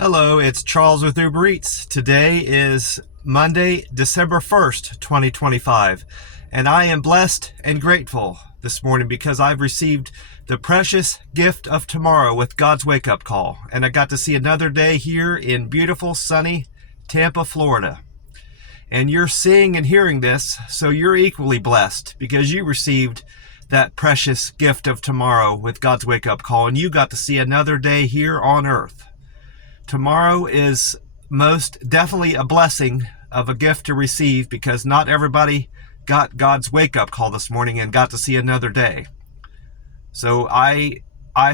Hello, it's Charles with Uber Eats. Today is Monday, December 1st, 2025, and I am blessed and grateful this morning because I've received the precious gift of tomorrow with God's wake-up call, and I got to see another day here in beautiful, sunny Tampa, Florida. And you're seeing and hearing this, so you're equally blessed because you received that precious gift of tomorrow with God's wake-up call, and you got to see another day here on earth. Tomorrow is most definitely a blessing of a gift to receive because not everybody got God's wake-up call this morning and got to see another day. So I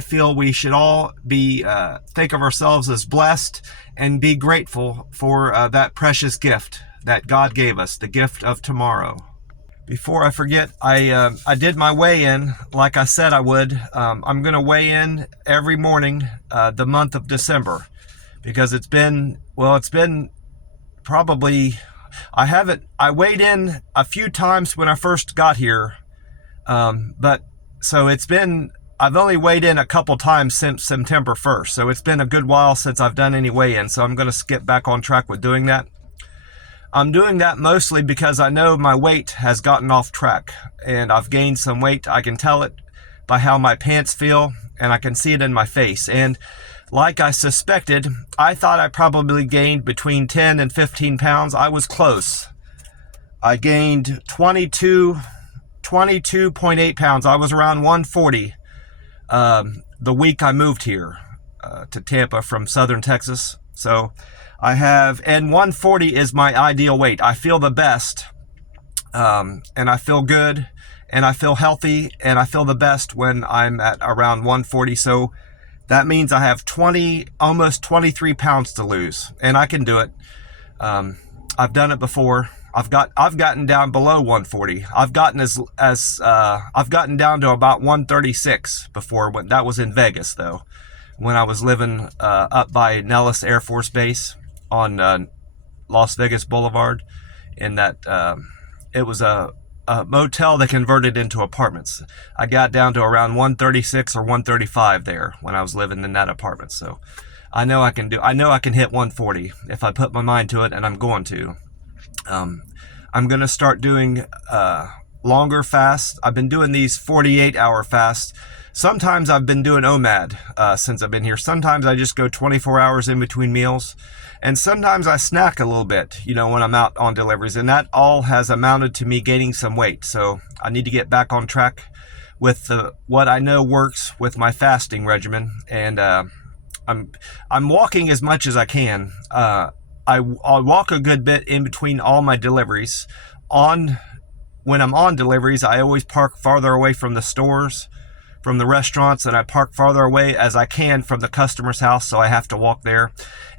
feel we should all be think of ourselves as blessed and be grateful for that precious gift that God gave us, the gift of tomorrow. Before I forget, I did my weigh-in like I said I would. I'm going to weigh in every morning the month of December. Because it's been probably, I weighed in a few times when I first got here. I've only weighed in a couple times since September 1st. So it's been a good while since I've done any weigh-in. So I'm going to skip back on track with doing that. I'm doing that mostly because I know my weight has gotten off track and I've gained some weight. I can tell it by how my pants feel and I can see it in my face. And like I suspected, I thought I probably gained between 10 and 15 pounds. I was close. I gained 22.8 pounds. I was around 140 the week I moved here to Tampa from southern Texas. So and 140 is my ideal weight. I feel the best, and I feel good, and I feel healthy, and I feel the best when I'm at around 140. So that means I have almost 23 pounds to lose, and I can do it. I've done it before. I've gotten down below 140. I've gotten I've gotten down to about 136 before. When that was in Vegas, though, when I was living up by Nellis Air Force Base on Las Vegas Boulevard. In that it was a motel that converted into apartments. I got down to around 136 or 135 there when I was living in that apartment. So I know I can hit 140 if I put my mind to it, and I'm going to. I'm going to start doing longer fasts. I've been doing these 48-hour fasts. Sometimes I've been doing OMAD since I've been here. Sometimes I just go 24 hours in between meals. And sometimes I snack a little bit, when I'm out on deliveries. And that all has amounted to me gaining some weight. So I need to get back on track with what I know works with my fasting regimen. And I'm walking as much as I can. I'll walk a good bit in between all my deliveries. When I'm on deliveries, I always park farther away from the stores, from the restaurants, and I park farther away as I can from the customer's house, so I have to walk there.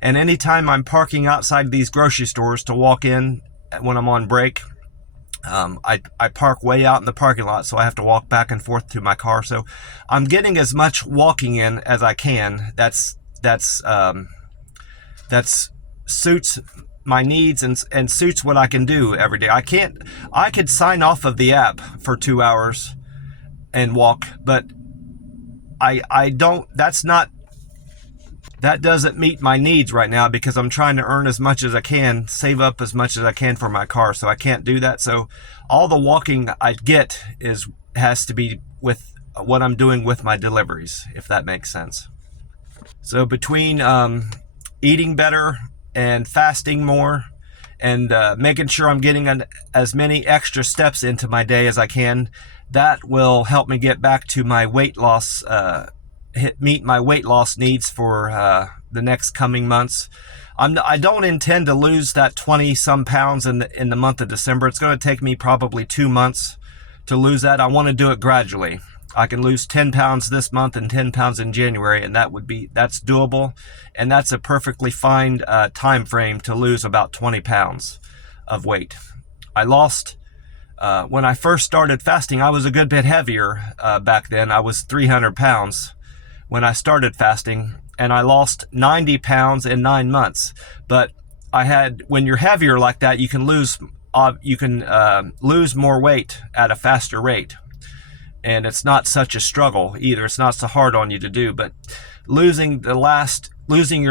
And anytime I'm parking outside these grocery stores to walk in when I'm on break, I park way out in the parking lot, so I have to walk back and forth to my car. So I'm getting as much walking in as I can. That's suits my needs and suits what I can do every day. I could sign off of the app for 2 hours and walk, but I don't, that doesn't meet my needs right now because I'm trying to earn as much as I can, save up as much as I can for my car. So I can't do that. So all the walking I get has to be with what I'm doing with my deliveries, if that makes sense. So between eating better and fasting more and making sure I'm getting as many extra steps into my day as I can, that will help me get back to my weight loss, meet my weight loss needs for the next coming months. I don't intend to lose that 20-some pounds in the month of December. It's going to take me probably 2 months to lose that. I want to do it gradually. I can lose 10 pounds this month and 10 pounds in January, and that's doable, and that's a perfectly fine time frame to lose about 20 pounds of weight. I lost, when I first started fasting, I was a good bit heavier back then. I was 300 pounds when I started fasting, and I lost 90 pounds in 9 months. But when you're heavier like that, you can lose more weight at a faster rate. And it's not such a struggle either. It's not so hard on you to do, but losing your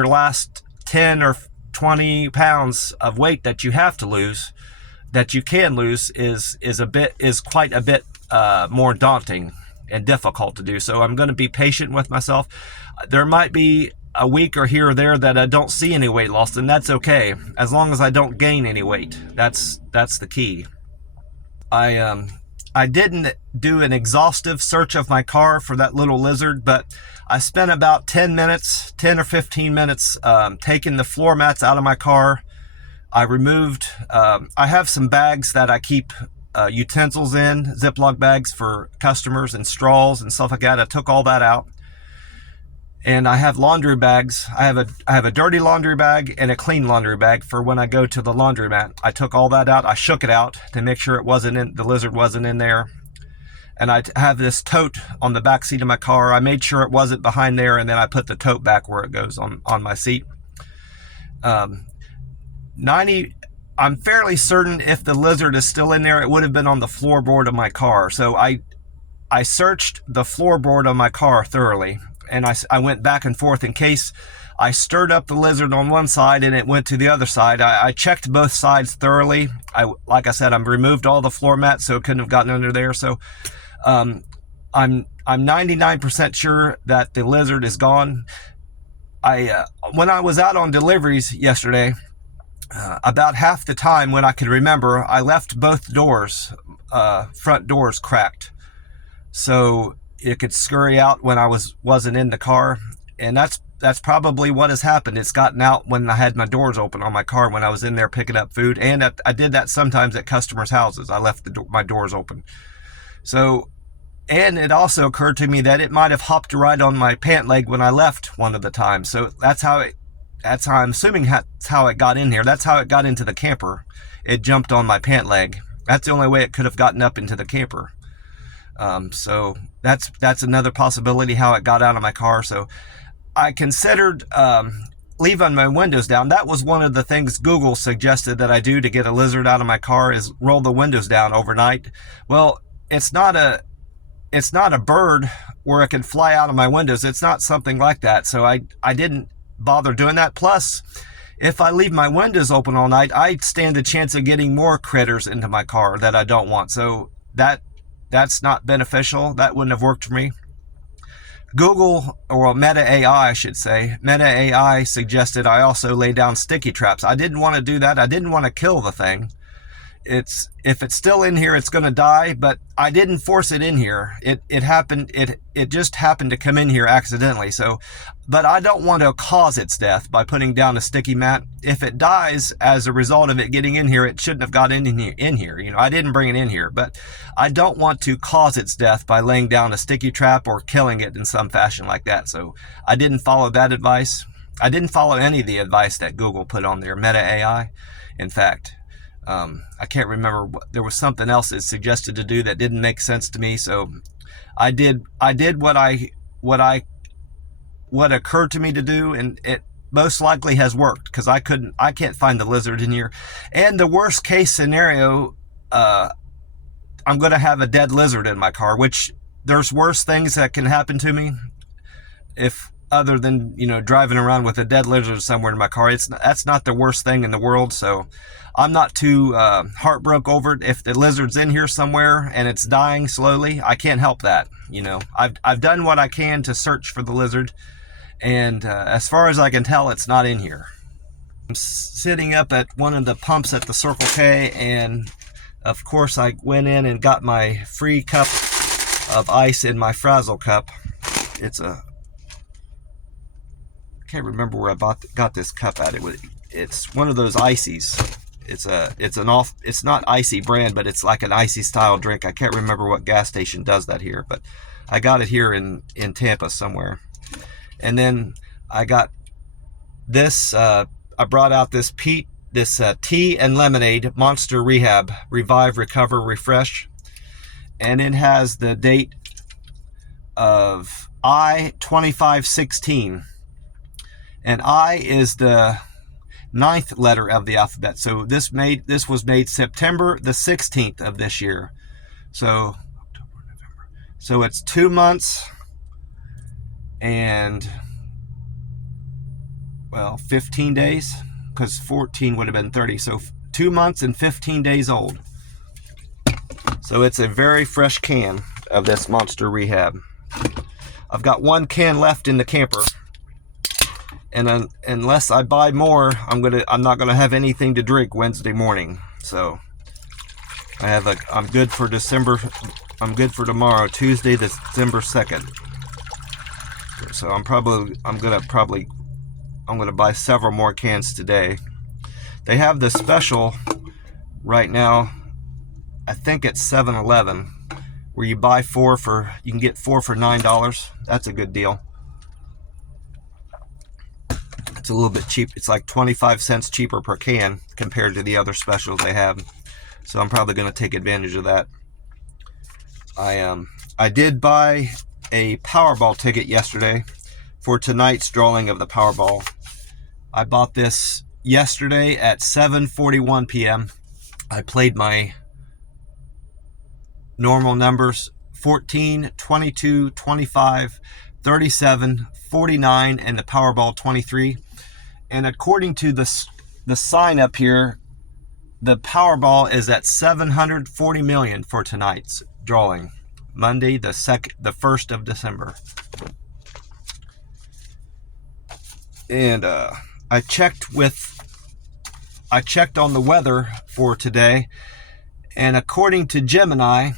last 10 or 20 pounds of weight that you have to lose, that you can lose, is quite a bit more daunting and difficult to do. So I'm going to be patient with myself. There might be a week or here or there that I don't see any weight loss, and that's okay, as long as I don't gain any weight. That's the key. I didn't do an exhaustive search of my car for that little lizard, but I spent about 10 or 15 minutes taking the floor mats out of my car. I removed, I have some bags that I keep utensils in, Ziploc bags for customers and straws and stuff like that. I took all that out. And I have laundry bags. I have a dirty laundry bag and a clean laundry bag for when I go to the laundromat. I took all that out. I shook it out to make sure the lizard wasn't in there. And I have this tote on the back seat of my car. I made sure it wasn't behind there, and then I put the tote back where it goes on my seat. I'm fairly certain if the lizard is still in there, it would have been on the floorboard of my car. So I searched the floorboard of my car thoroughly. And I went back and forth in case I stirred up the lizard on one side and it went to the other side. I checked both sides thoroughly. Like I said, I removed all the floor mats so it couldn't have gotten under there. So I'm 99% sure that the lizard is gone. When I was out on deliveries yesterday, about half the time when I could remember, I left both doors, front doors, cracked. So it could scurry out when I wasn't in the car, and that's probably what has happened. It's gotten out when I had my doors open on my car when I was in there picking up food, and I did that sometimes at customers' houses. I left my doors open. So, and it also occurred to me that it might have hopped right on my pant leg when I left one of the times. So that's how I'm assuming that's how it got in here. That's how it got into the camper. It jumped on my pant leg. That's the only way it could have gotten up into the camper. So that's another possibility how it got out of my car. So I considered leaving my windows down. That was one of the things Google suggested that I do to get a lizard out of my car, is roll the windows down overnight. Well, it's not a bird where it can fly out of my windows. It's not something like that. So I didn't bother doing that. Plus, if I leave my windows open all night, I stand a chance of getting more critters into my car that I don't want. So that's not beneficial. That wouldn't have worked for me. Google, or Meta AI, I should say, Meta AI suggested I also lay down sticky traps. I didn't want to do that. I didn't want to kill the thing. If it's still in here, it's going to die, but I didn't force it in here. It happened. It just happened to come in here accidentally. So, but I don't want to cause its death by putting down a sticky mat. If it dies as a result of it getting in here, it shouldn't have got in here. You know, I didn't bring it in here, but I don't want to cause its death by laying down a sticky trap or killing it in some fashion like that. So I didn't follow that advice. I didn't follow any of the advice that Google put on there, Meta AI. In fact, I can't remember. There was something else it suggested to do that didn't make sense to me. So I did what occurred to me to do, and it most likely has worked, because I can't find the lizard in here. And the worst case scenario, I'm going to have a dead lizard in my car, which there's worse things that can happen to me other than, you know, driving around with a dead lizard somewhere in my car. That's not the worst thing in the world. So I'm not too heartbroken over it. If the lizard's in here somewhere and it's dying slowly, I can't help that. You know, I've done what I can to search for the lizard, and as far as I can tell, it's not in here. I'm sitting up at one of the pumps at the Circle K, and of course I went in and got my free cup of ice in my Frazzle cup. I can't remember where I got this cup at. It's one of those ices. It's not icy brand, but it's like an icy style drink. I can't remember what gas station does that here, but I got it here in Tampa somewhere. And then I got this, I brought out this tea and lemonade Monster Rehab Revive, Recover, Refresh. And it has the date of I-2516. And I is the 9th letter of the alphabet. So this was made September the 16th of this year. So October, November. So it's 2 months and well, 15 days, because 14 would have been 30. So 2 months and 15 days old. So it's a very fresh can of this Monster Rehab. I've got 1 can left in the camper, and unless I buy more, I'm not gonna have anything to drink Wednesday morning. So I'm good for December. I'm good for tomorrow, Tuesday, December 2nd. So I'm gonna buy several more cans today. They have the special right now. I think it's 7-Eleven, where you buy you can get 4 for $9. That's a good deal. It's a little bit cheap. It's like 25 cents cheaper per can compared to the other specials they have. So I'm probably going to take advantage of that. I did buy a Powerball ticket yesterday for tonight's drawing of the Powerball. I bought this yesterday at 7:41 p.m. I played my normal numbers: 14, 22, 25, 37, 49, and the Powerball 23. And according to the sign up here, the Powerball is at 740 million for tonight's drawing, Monday, the 1st of December. And I checked on the weather for today, and according to Gemini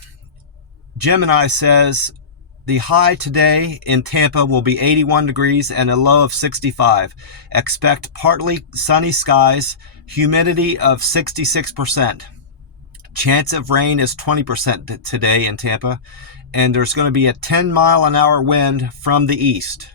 says the high today in Tampa will be 81 degrees and a low of 65. Expect partly sunny skies, humidity of 66%. Chance of rain is 20% today in Tampa, and there's going to be a 10-mile-an-hour wind from the east.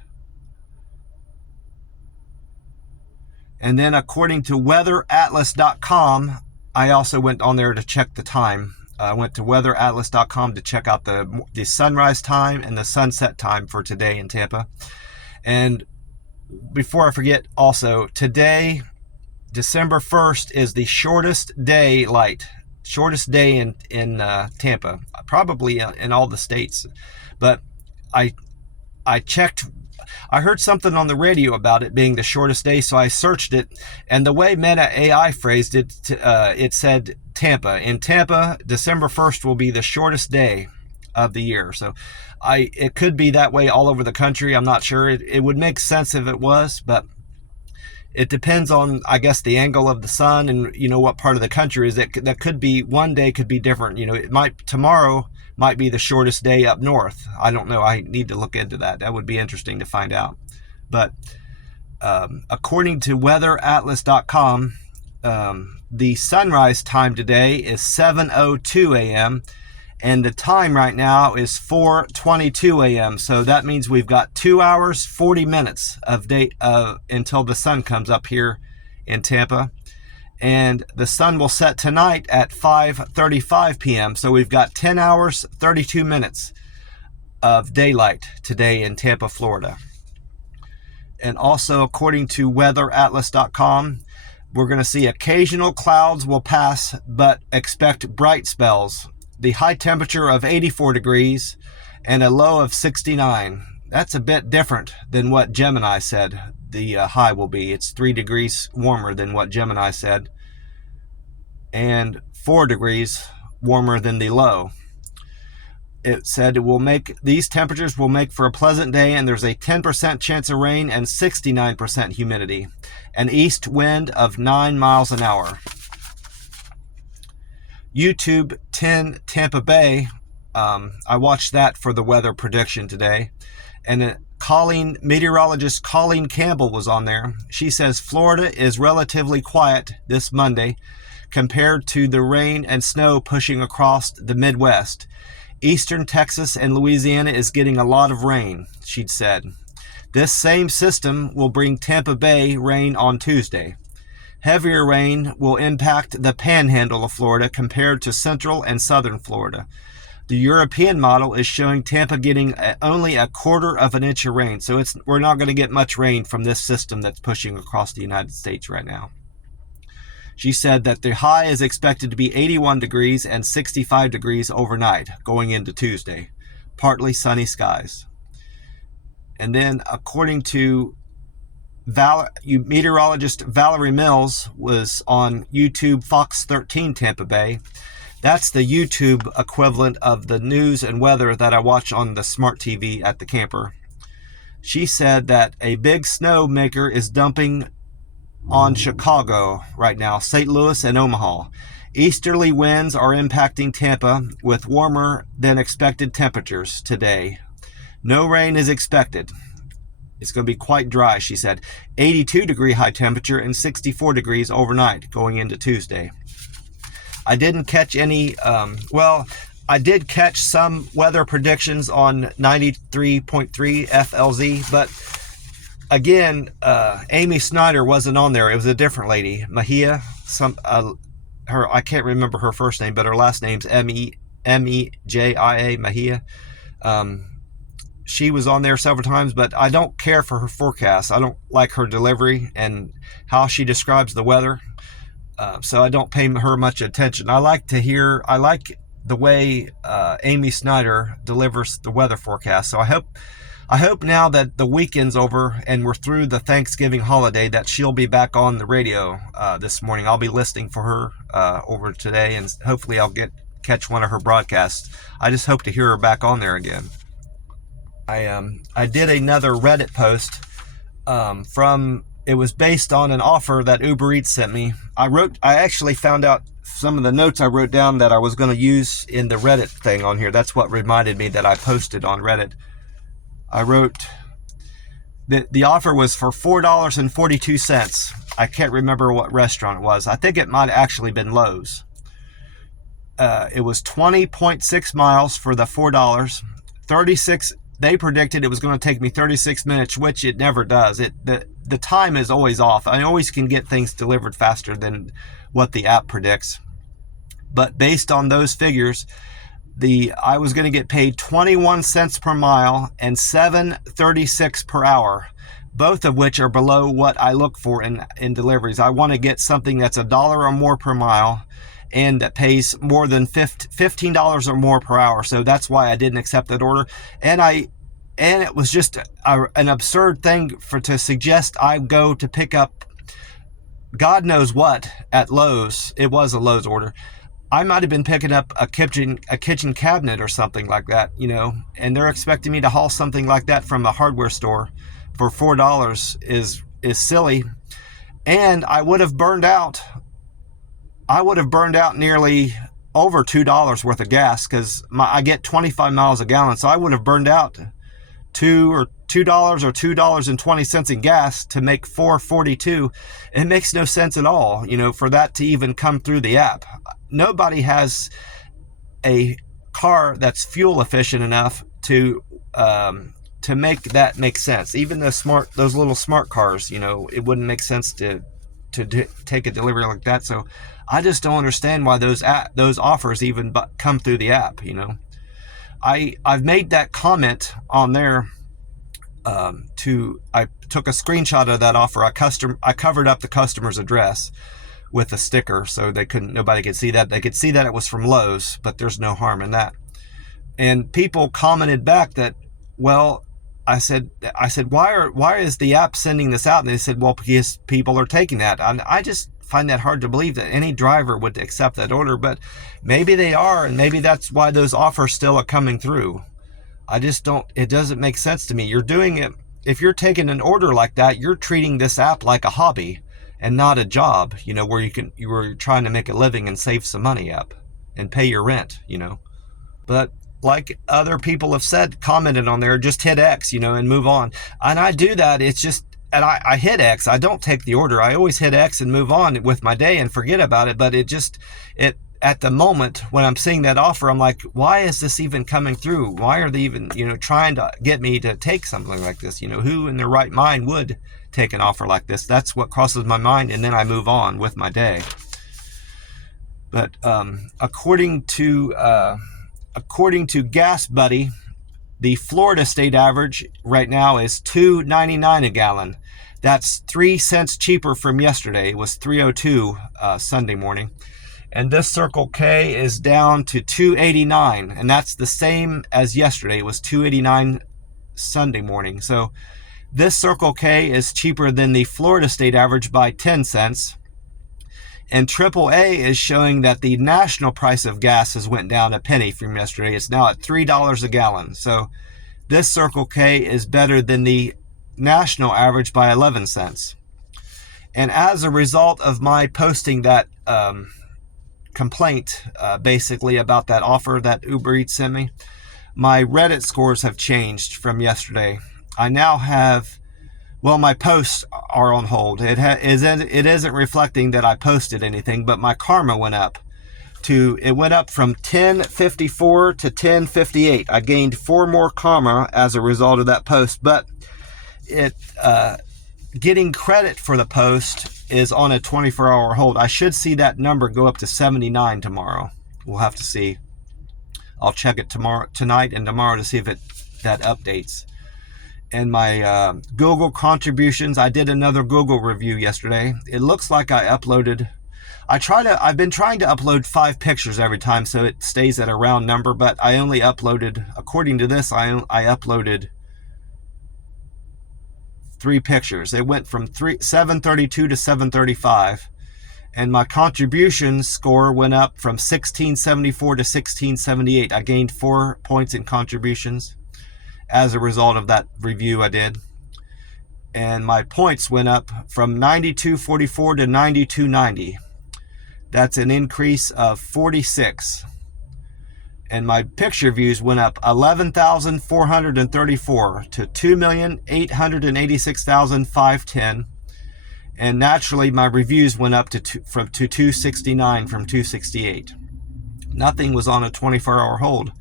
And then according to weatheratlas.com, I also went on there to check the time. I went to weatheratlas.com to check out the sunrise time and the sunset time for today in Tampa. And before I forget, also, today, December 1st, is the shortest day in Tampa, probably in all the states. But I checked. I heard something on the radio about it being the shortest day, so I searched it, and the way Meta AI phrased it, it said Tampa. In Tampa, December 1st will be the shortest day of the year. So it could be that way all over the country. I'm not sure. It would make sense if it was, but it depends on, I guess, the angle of the sun and, what part of the country is. That could be, one day could be different. Tomorrow might be the shortest day up north. I don't know. I need to look into that. That would be interesting to find out. But according to weatheratlas.com, the sunrise time today is 7:02 a.m. and the time right now is 4:22 a.m. So that means we've got 2 hours, 40 minutes of date until the sun comes up here in Tampa. And the sun will set tonight at 5:35 p.m. So we've got 10 hours, 32 minutes of daylight today in Tampa, Florida. And also, according to weatheratlas.com, we're going to see occasional clouds will pass, but expect bright spells. The high temperature of 84 degrees and a low of 69. That's a bit different than what Gemini said the high will be. It's 3 degrees warmer than what Gemini said, and 4 degrees warmer than the low. It said these temperatures will make for a pleasant day, and there's a 10% chance of rain and 69% humidity. An east wind of 9 miles an hour. YouTube 10 Tampa Bay. I watched that for the weather prediction today, and meteorologist Colleen Campbell was on there. She says Florida is relatively quiet this Monday compared to the rain and snow pushing across the Midwest. Eastern Texas and Louisiana is getting a lot of rain, she'd said. This same system will bring Tampa Bay rain on Tuesday. Heavier rain will impact the panhandle of Florida compared to central and southern Florida. The European model is showing Tampa getting only a quarter of an inch of rain. So we're not going to get much rain from this system that's pushing across the United States right now. She said that the high is expected to be 81 degrees and 65 degrees overnight going into Tuesday. Partly sunny skies. And then according to Meteorologist Valerie Mills was on YouTube Fox 13 Tampa Bay. That's the YouTube equivalent of the news and weather that I watch on the smart TV at the camper. She said that a big snow maker is dumping on Chicago right now, St. Louis and Omaha. Easterly winds are impacting Tampa with warmer than expected temperatures today. No rain is expected. It's going to be quite dry, she said. 82-degree high temperature and 64 degrees overnight going into Tuesday. I didn't catch any, I did catch some weather predictions on 93.3 FLZ, but again, Amy Snyder wasn't on there. It was a different lady, Mahia. I can't remember her first name, but her last name's Mejia, Mahia. She was on there several times, but I don't care for her forecast. I don't like her delivery and how she describes the weather. So I don't pay her much attention. I like the way Amy Snyder delivers the weather forecast. So I hope now that the weekend's over and we're through the Thanksgiving holiday that she'll be back on the radio this morning. I'll be listening for her over today, and hopefully I'll catch one of her broadcasts. I just hope to hear her back on there again. I did another Reddit post it was based on an offer that Uber Eats sent me. I actually found out some of the notes I wrote down that I was going to use in the Reddit thing on here. That's what reminded me that I posted on Reddit. I wrote that the offer was for $4.42. I can't remember what restaurant it was. I think it might have actually been Lowe's. It was 20.6 miles for the $4. 36. They predicted it was going to take me 36 minutes, which it never does. The time is always off. I always can get things delivered faster than what the app predicts. But based on those figures, I was going to get paid 21 cents per mile and $7.36 per hour, both of which are below what I look for in deliveries. I want to get something that's $1 or more per mile and that pays more than $15 or more per hour. So that's why I didn't accept that order. And it was just an absurd thing to suggest I go to pick up God knows what at Lowe's. It was a Lowe's order. I might have been picking up a kitchen cabinet or something like that, and they're expecting me to haul something like that from a hardware store for $4 is silly. And I would have burned out nearly over $2 worth of gas, because I get 25 miles a gallon. So I would have burned out $2 or $2.20 in gas to make $4.42. It makes no sense at all, for that to even come through the app. Nobody has a car that's fuel efficient enough to make that make sense. Even those little smart cars, it wouldn't make sense to take a delivery like that. So I just don't understand why those offers even come through the app. I've made that comment on there. I took a screenshot of that offer. I covered up the customer's address with a sticker so nobody could see that. They could see that it was from Lowe's, but there's no harm in that. And people commented back that, well, I said, why is the app sending this out? And they said, well, because people are taking that. And I just find that hard to believe that any driver would accept that order, but maybe they are, and maybe that's why those offers still are coming through. It doesn't make sense to me. You're doing it, if you're taking an order like that, you're treating this app like a hobby and not a job, where you're trying to make a living and save some money up and pay your rent, But like other people have commented on there, just hit X, and move on. And I do that. It's just, and I hit X. I don't take the order. I always hit X and move on with my day and forget about it. But at the moment when I'm seeing that offer, I'm like, why is this even coming through? Why are they even, trying to get me to take something like this? Who in their right mind would take an offer like this? That's what crosses my mind. And then I move on with my day. But according to Gas Buddy, the Florida state average right now is $2.99 a gallon. That's 3 cents cheaper from yesterday. It was $3.02 Sunday morning. And this Circle K is down to $2.89, and that's the same as yesterday. It was $2.89 Sunday morning. So This Circle K is cheaper than the Florida state average by 10 cents. And AAA is showing that the national price of gas has went down a penny from yesterday. It's now at $3 a gallon. So this Circle K is better than the national average by 11 cents. And as a result of my posting that complaint, basically about that offer that Uber Eats sent me, my Reddit scores have changed from yesterday. I now have, well, my posts are on hold. It isn't reflecting that I posted anything, but my karma went up. It went up from 1054 to 1058. I gained 4 more karma as a result of that post, but getting credit for the post is on a 24-hour hold. I should see that number go up to 79 tomorrow. We'll have to see. I'll check it tonight and tomorrow to see if that updates. And my Google contributions, I did another Google review yesterday. It looks like I uploaded. I've been trying to upload 5 pictures every time so it stays at a round number, but I only uploaded, according to this, I uploaded 3 pictures. It went from 732 to 735. And my contribution score went up from 1674 to 1678. I gained 4 points in contributions as a result of that review I did. And my points went up from 9244 to 9290. That's an increase of 46. And my picture views went up 11,434 to 2,886,510. And naturally, my reviews went up to 269 from 268. Nothing was on a 24-hour hold,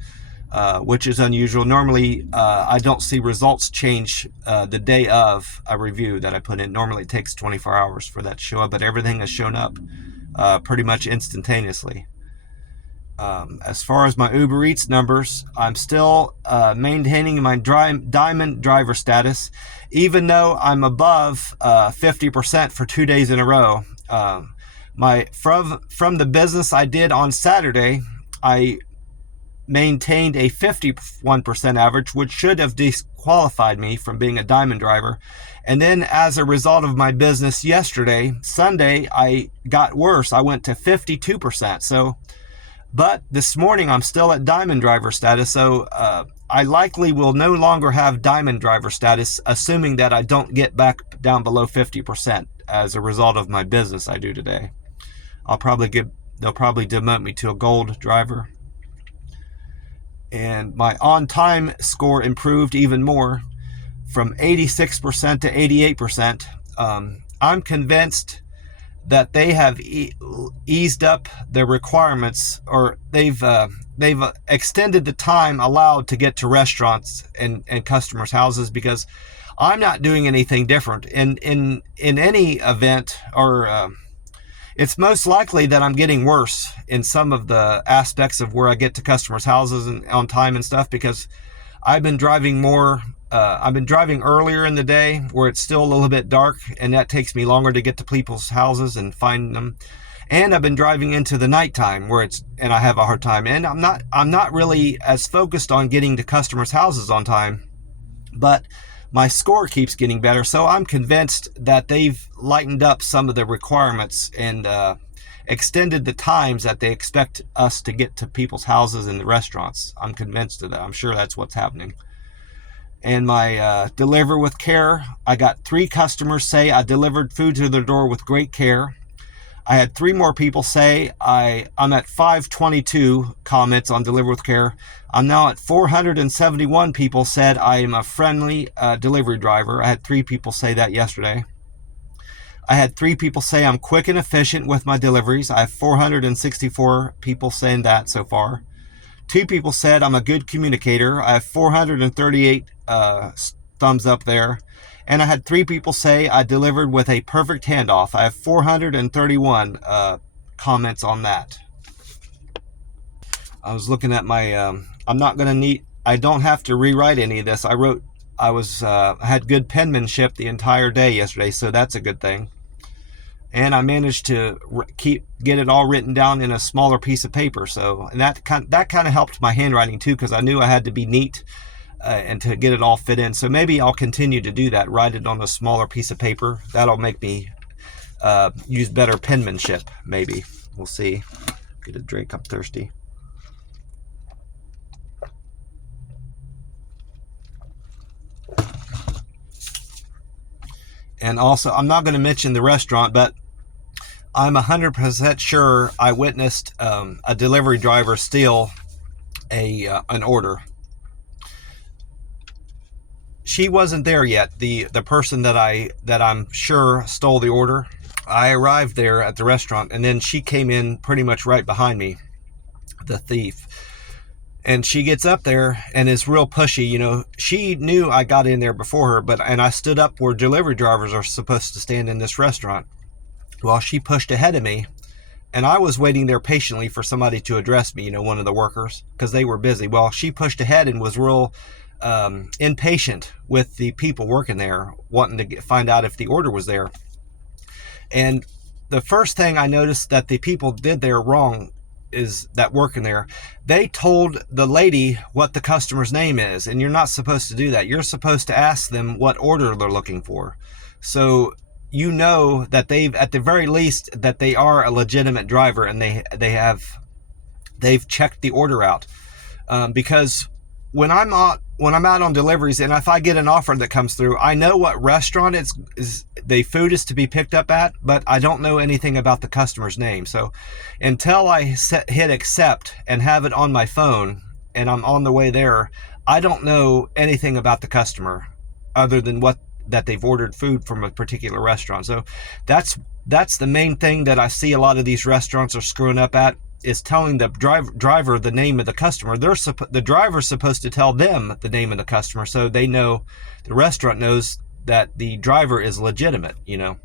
which is unusual. Normally, I don't see results change the day of a review that I put in. Normally, it takes 24 hours for that to show up, but everything has shown up pretty much instantaneously. As far as my Uber Eats numbers, I'm still maintaining my diamond driver status, even though I'm above 50% for 2 days in a row. From the business I did on Saturday, I maintained a 51% average, which should have disqualified me from being a diamond driver. And then as a result of my business yesterday, Sunday, I got worse. I went to 52%. But this morning, I'm still at diamond driver status, so I likely will no longer have diamond driver status, assuming that I don't get back down below 50% as a result of my business I do today. They'll probably demote me to a gold driver. And my on-time score improved even more, from 86% to 88%. I'm convinced that they have eased up their requirements, or they've extended the time allowed to get to restaurants and customers' houses, because I'm not doing anything different in any event, or it's most likely that I'm getting worse in some of the aspects of where I get to customers' houses and on time and stuff, because I've been driving more. I've been driving earlier in the day where it's still a little bit dark, and that takes me longer to get to people's houses and find them. And I've been driving into the nighttime and I have a hard time. And I'm not really as focused on getting to customers' houses on time, but my score keeps getting better. So I'm convinced that they've lightened up some of the requirements and extended the times that they expect us to get to people's houses and the restaurants. I'm convinced of that. I'm sure that's what's happening. And my deliver with care, I got 3 customers say I delivered food to their door with great care. I had 3 more people say I'm at 522 comments on deliver with care. I'm now at 471 people said I am a friendly delivery driver. I had 3 people say that yesterday. I had 3 people say I'm quick and efficient with my deliveries. I have 464 people saying that so far. 2 people said I'm a good communicator. I have 438 thumbs up there. And I had 3 people say I delivered with a perfect handoff. I have 431 comments on that. I was looking at my, I don't have to rewrite any of this. I had good penmanship the entire day yesterday, so that's a good thing. And I managed to get it all written down in a smaller piece of paper. So, and that kind of helped my handwriting too, because I knew I had to be neat and to get it all fit in. So maybe I'll continue to do that, write it on a smaller piece of paper. That'll make me use better penmanship, maybe. We'll see. Get a drink, I'm thirsty. And also, I'm not going to mention the restaurant, but I'm 100% sure I witnessed a delivery driver steal an order. She wasn't there yet. The person that I'm sure stole the order. I arrived there at the restaurant, and then she came in pretty much right behind me, the thief. And she gets up there and is real pushy. You know, she knew I got in there before her, and I stood up where delivery drivers are supposed to stand in this restaurant. Well, she pushed ahead of me, and I was waiting there patiently for somebody to address me, you know, one of the workers, because they were busy. Well, she pushed ahead and was real impatient with the people working there, wanting to find out if the order was there. And the first thing I noticed that the people did there wrong is that working there, they told the lady what the customer's name is, and you're not supposed to do that. You're supposed to ask them what order they're looking for. So you know that they've, at the very least, that they are a legitimate driver, and they've checked the order out. Because when I'm out on deliveries, and if I get an offer that comes through, I know what restaurant the food is to be picked up at, but I don't know anything about the customer's name. So until I hit accept and have it on my phone and I'm on the way there, I don't know anything about the customer other than that they've ordered food from a particular restaurant. So that's the main thing that I see a lot of these restaurants are screwing up at, is telling the driver the name of the customer. The driver's supposed to tell them the name of the customer, so they know, the restaurant knows that the driver is legitimate, you know.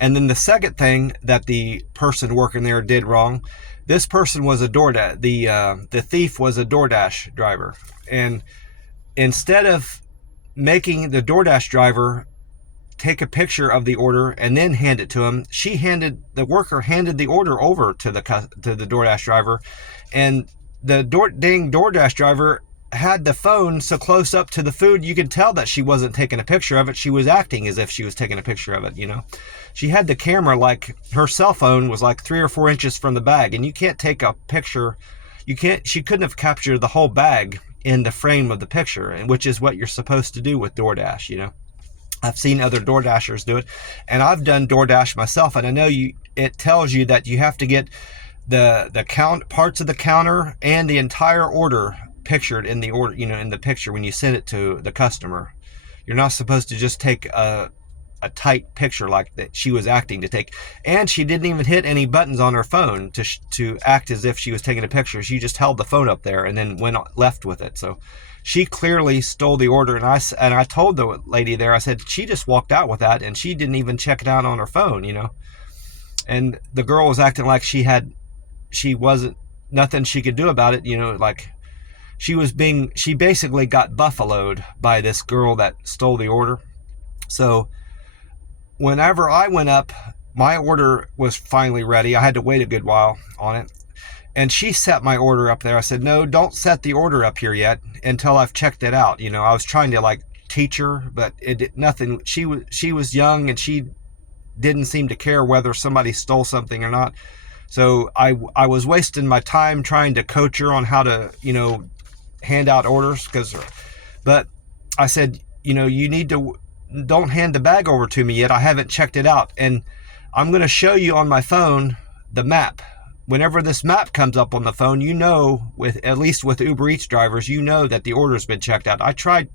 And then the second thing that the person working there did wrong, this person was a DoorDash, the thief was a DoorDash driver. And instead of making the DoorDash driver take a picture of the order and then hand it to him, the worker handed the order over to the DoorDash driver, and the dang DoorDash driver had the phone so close up to the food you could tell that she wasn't taking a picture of it. She was acting as if she was taking a picture of it, you know. She had the camera, like her cell phone was like 3 or 4 inches from the bag, and you can't take a picture. She couldn't have captured the whole bag in the frame of the picture, and which is what you're supposed to do with DoorDash, you know. I've seen other DoorDashers do it, and I've done DoorDash myself, and I know it tells you that you have to get the parts of the counter and the entire order pictured in the order, you know, in the picture when you send it to the customer. You're not supposed to just take a tight picture like that she was acting to take. And she didn't even hit any buttons on her phone to act as if she was taking a picture. She just held the phone up there and then left with it. So she clearly stole the order, and I told the lady there, I said, she just walked out with that, and she didn't even check it out on her phone, you know. And the girl was acting like she wasn't, nothing she could do about it, you know, like she basically got buffaloed by this girl that stole the order. So whenever I went up, my order was finally ready. I had to wait a good while on it. And she set my order up there. I said, no, don't set the order up here yet until I've checked it out. You know, I was trying to like teach her, but nothing. She was young, and she didn't seem to care whether somebody stole something or not. So I was wasting my time trying to coach her on how to, you know, hand out orders. But I said, you know, don't hand the bag over to me yet. I haven't checked it out. And I'm going to show you on my phone the map. Whenever this map comes up on the phone, you know, at least with Uber Eats drivers, you know that the order's been checked out. I tried,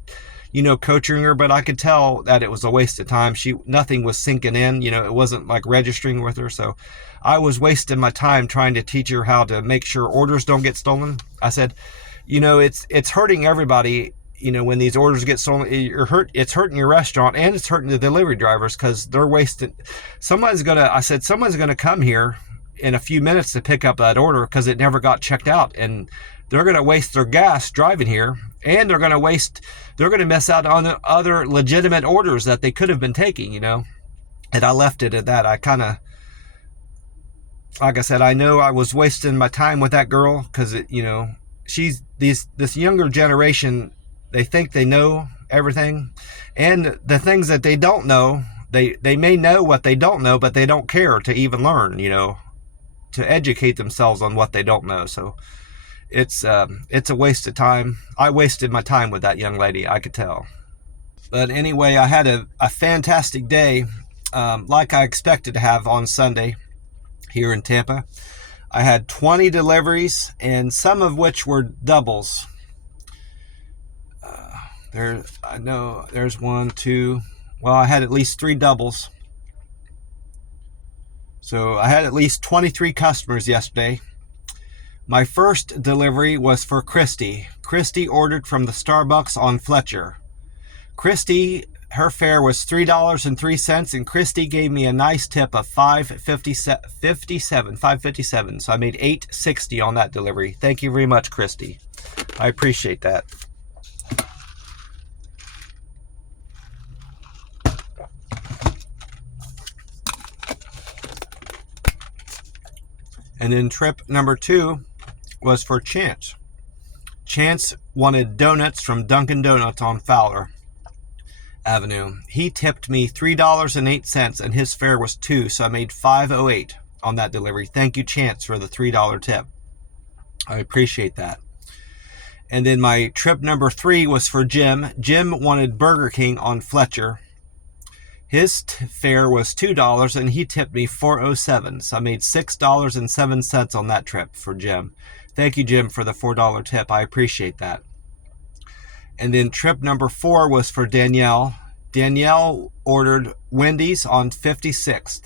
you know, coaching her, but I could tell that it was a waste of time. Nothing was sinking in, you know, it wasn't like registering with her. So I was wasting my time trying to teach her how to make sure orders don't get stolen. I said, you know, it's hurting everybody, you know, when these orders get stolen. It's hurting your restaurant, and it's hurting the delivery drivers, because they're wasting. Someone's gonna come here in a few minutes to pick up that order because it never got checked out, and they're going to waste their gas driving here, and they're going to miss out on other legitimate orders that they could have been taking, you know. And I left it at that. I kind of, like I said, I know I was wasting my time with that girl, because, you know, this younger generation They think they know everything, and the things that they don't know, they may know what they don't know, but they don't care to even learn, to educate themselves on what they don't know. So it's a waste of time. I wasted my time with that young lady, I could tell. But anyway, I had a fantastic day, like I expected to have on Sunday here in Tampa. I had 20 deliveries, and some of which were doubles. I know there's 1, 2. Well, I had at least 3 doubles. So I had at least 23 customers yesterday. My first delivery was for Christy. Christy ordered from the Starbucks on Fletcher. Christy, her fare was $3.03, and Christy gave me a nice tip of $5.57. So I made $8.60 on that delivery. Thank you very much, Christy. I appreciate that. And then trip number 2 was for Chance. Chance wanted donuts from Dunkin' Donuts on Fowler Avenue. He tipped me $3.08, and his fare was $2, so I made $5.08 on that delivery. Thank you, Chance, for the $3 tip. I appreciate that. And then my trip number 3 was for Jim. Jim wanted Burger King on Fletcher. His fare was $2, and he tipped me $4.07, so I made $6.07 on that trip for Jim. Thank you, Jim, for the $4 tip. I appreciate that. And then trip number 4 was for Danielle. Danielle ordered Wendy's on 56th.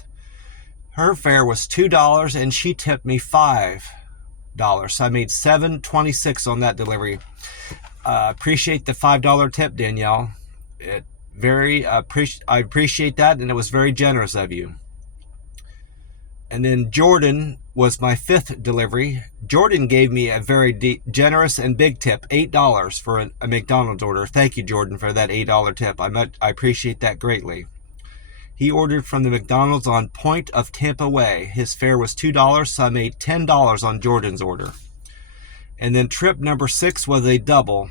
Her fare was $2, and she tipped me $5, so I made $7.26 on that delivery. Appreciate the $5 tip, Danielle. I appreciate that, and it was very generous of you. And then Jordan was my 5th delivery. Jordan gave me a very generous and big tip, $8 for a McDonald's order. Thank you, Jordan, for that $8 tip. I appreciate that greatly. He ordered from the McDonald's on Point of Tampa Way. His fare was $2, so I made $10 on Jordan's order. And then trip number 6 was a double.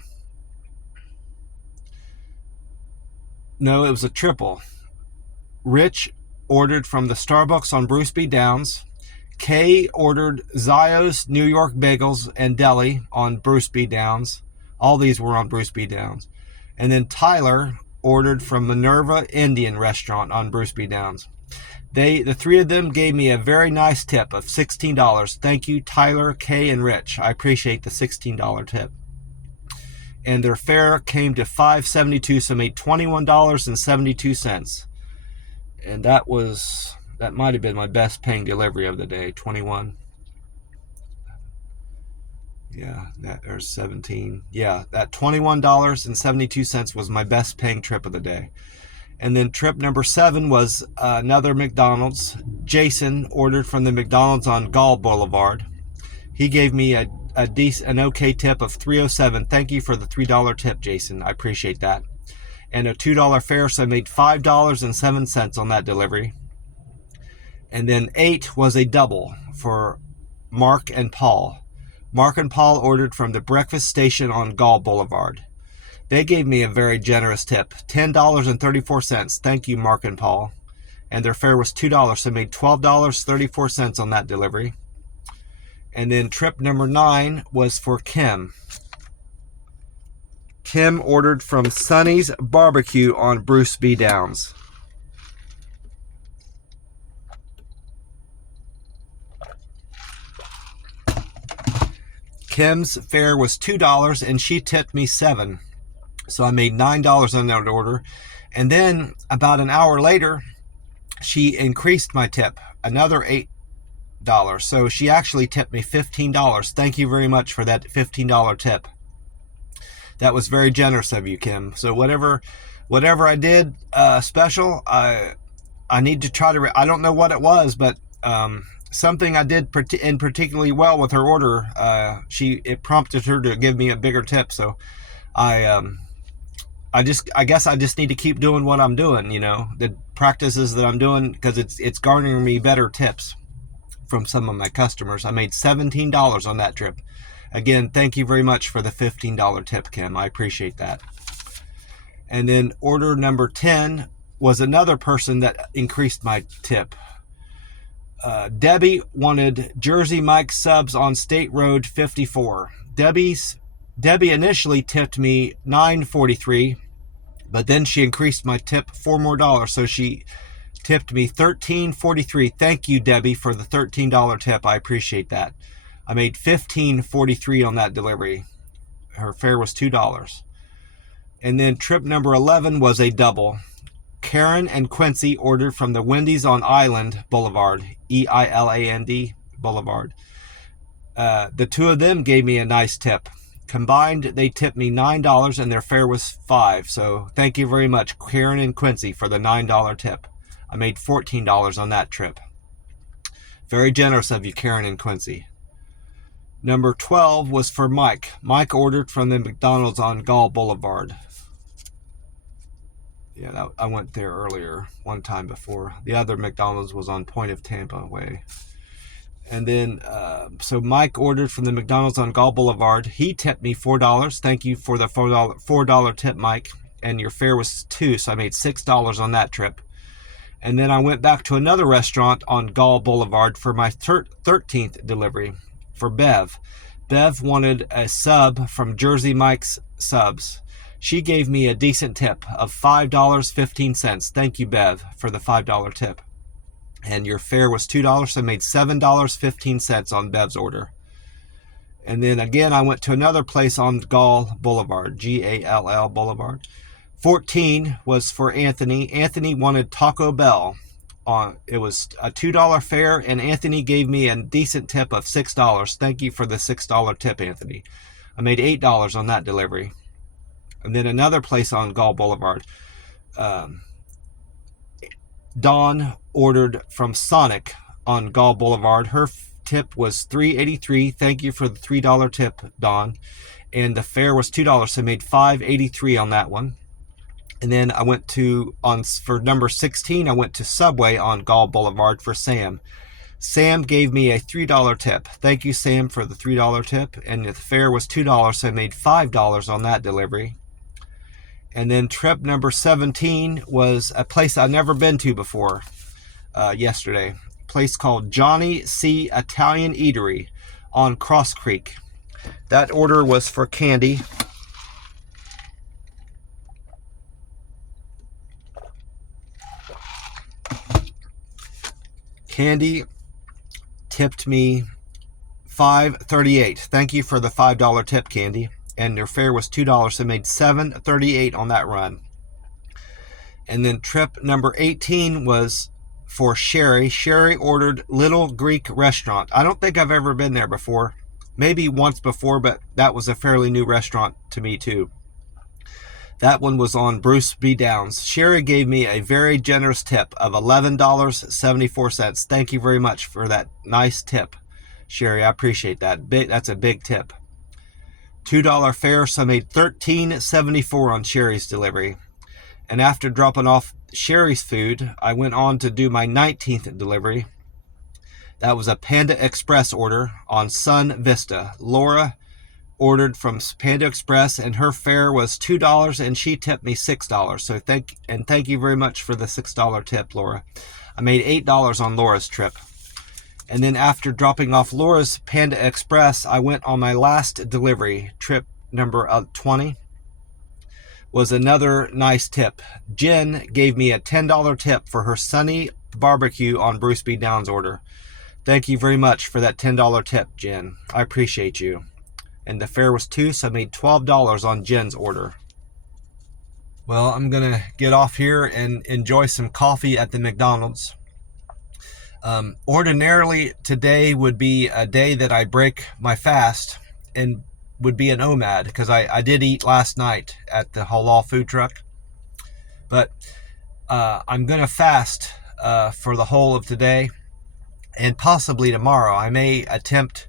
No, it was a triple. Rich ordered from the Starbucks on Bruce B. Downs. Kay ordered Zio's New York Bagels and Deli on Bruce B. Downs. All these were on Bruce B. Downs. And then Tyler ordered from Minerva Indian Restaurant on Bruce B. Downs. The 3 of them gave me a very nice tip of $16. Thank you, Tyler, Kay, and Rich. I appreciate the $16 tip. And their fare came to $5.72, so I made $21.72. And that might have been my best paying delivery of the day, 21. Yeah, there's 17. Yeah, that $21.72 was my best paying trip of the day. And then trip number 7 was another McDonald's. Jason ordered from the McDonald's on Gall Boulevard. He gave me an okay tip of $3.07. Thank you for the $3 tip, Jason. I appreciate that. And a $2 fare, so I made $5.07 on that delivery. And then 8 was a double for Mark and Paul. Mark and Paul ordered from the breakfast station on Gall Boulevard. They gave me a very generous tip, $10.34. Thank you, Mark and Paul. And their fare was $2, so I made $12.34 on that delivery. And then trip number 9 was for Kim. Kim ordered from Sonny's Barbecue on Bruce B. Downs. Kim's fare was $2, and she tipped me $7. So I made $9 on that order. And then about an hour later, she increased my tip, another $8. So she actually tipped me $15. Thank you very much for that $15 tip. That was very generous of you, Kim. So whatever I did special, I need to try to. I don't know what it was, but something I did in particularly well with her order. It prompted her to give me a bigger tip. So I guess I just need to keep doing what I'm doing. The practices that I'm doing, because it's garnering me better tips from some of my customers. I made $17 on that trip. Again, thank you very much for the $15 tip, Kim. I appreciate that. And then order number 10 was another person that increased my tip. Debbie wanted Jersey Mike's subs on State Road 54. Debbie initially tipped me $9.43, but then she increased my tip $4 more, so she tipped me $13.43. Thank you, Debbie, for the $13 tip. I appreciate that. I made $15.43 on that delivery. Her fare was $2. And then trip number 11 was a double. Karen and Quincy ordered from the Wendy's on Island Boulevard, E-I-L-A-N-D Boulevard. The two of them gave me a nice tip. Combined, they tipped me $9 and their fare was $5. So thank you very much, Karen and Quincy, for the $9 tip. I made $14 on that trip. Very generous of you, Karen and Quincy. Number 12 was for Mike. Mike ordered from the McDonald's on Gall Boulevard. Yeah, I went there earlier, one time before. The other McDonald's was on Point of Tampa way. And then, so Mike ordered from the McDonald's on Gall Boulevard. He tipped me $4. Thank you for the $4 tip, Mike. And your fare was $2, so I made $6 on that trip. And then I went back to another restaurant on Gall Boulevard for my 13th delivery for Bev. Bev wanted a sub from Jersey Mike's Subs. She gave me a decent tip of $5.15. Thank you, Bev, for the $5 tip. And your fare was $2, so I made $7.15 on Bev's order. And then again, I went to another place on Gall Boulevard, G-A-L-L Boulevard. 14 was for Anthony. Anthony wanted Taco Bell. It was a $2 fare, and Anthony gave me a decent tip of $6. Thank you for the $6 tip, Anthony. I made $8 on that delivery. And then another place on Gall Boulevard. Dawn ordered from Sonic on Gall Boulevard. Her tip was $3.83. Thank you for the $3 tip, Dawn. And the fare was $2, so I made $5.83 on that one. And then I went for number 16, I went to Subway on Gall Boulevard for Sam. Sam gave me a $3 tip. Thank you, Sam, for the $3 tip. And the fare was $2, so I made $5 on that delivery. And then trip number 17 was a place I've never been to before yesterday. A place called Johnny C. Italian Eatery on Cross Creek. That order was for Candy. Candy tipped me $5.38. Thank you for the $5 tip, Candy. And their fare was $2, so I made $7.38 on that run. And then trip number 18 was for Sherry. Sherry ordered Little Greek Restaurant. I don't think I've ever been there before. Maybe once before, but that was a fairly new restaurant to me too. That one was on Bruce B. Downs. Sherry gave me a very generous tip of $11.74. Thank you very much for that nice tip, Sherry. I appreciate that. That's a big tip. $2 fare, so I made $13.74 on Sherry's delivery. And after dropping off Sherry's food, I went on to do my 19th delivery. That was a Panda Express order on Sun Vista. Laura ordered from Panda Express, and her fare was $2, and she tipped me $6. So thank you very much for the $6 tip, Laura. I made $8 on Laura's trip. And then after dropping off Laura's Panda Express, I went on my last delivery. Trip number 20 was another nice tip. Jen gave me a $10 tip for her Sunny Barbecue on Bruce B. Downs order. Thank you very much for that $10 tip, Jen. I appreciate you. And the fare was $2, so I made $12 on Jen's order. Well, I'm going to get off here and enjoy some coffee at the McDonald's. Ordinarily, today would be a day that I break my fast and would be an OMAD, because I did eat last night at the Halal food truck. But I'm going to fast for the whole of today and possibly tomorrow. I may attempt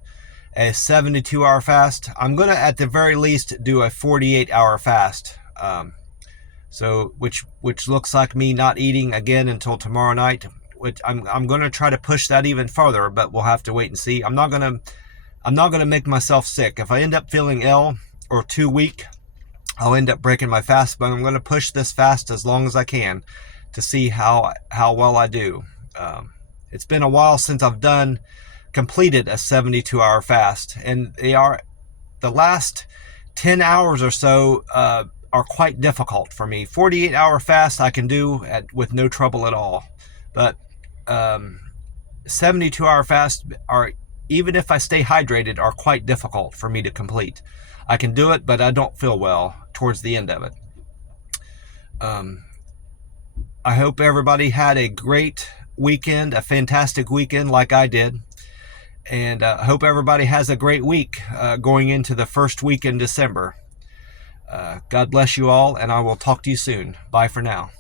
a 72-hour fast. I'm going to, at the very least, do a 48-hour fast. Which looks like me not eating again until tomorrow night. Which I'm going to try to push that even further, but we'll have to wait and see. I'm not going to I'm not going to make myself sick. If I end up feeling ill or too weak, I'll end up breaking my fast, but I'm going to push this fast as long as I can to see how well I do. It's been a while since I've completed a 72-hour fast, and the last 10 hours or so are quite difficult for me. 48-hour fast I can do with no trouble at all, but 72-hour fast even if I stay hydrated, are quite difficult for me to complete. I can do it, but I don't feel well towards the end of it. I hope everybody had a great weekend, a fantastic weekend like I did. And I hope everybody has a great week going into the first week in December. God bless you all, and I will talk to you soon. Bye for now.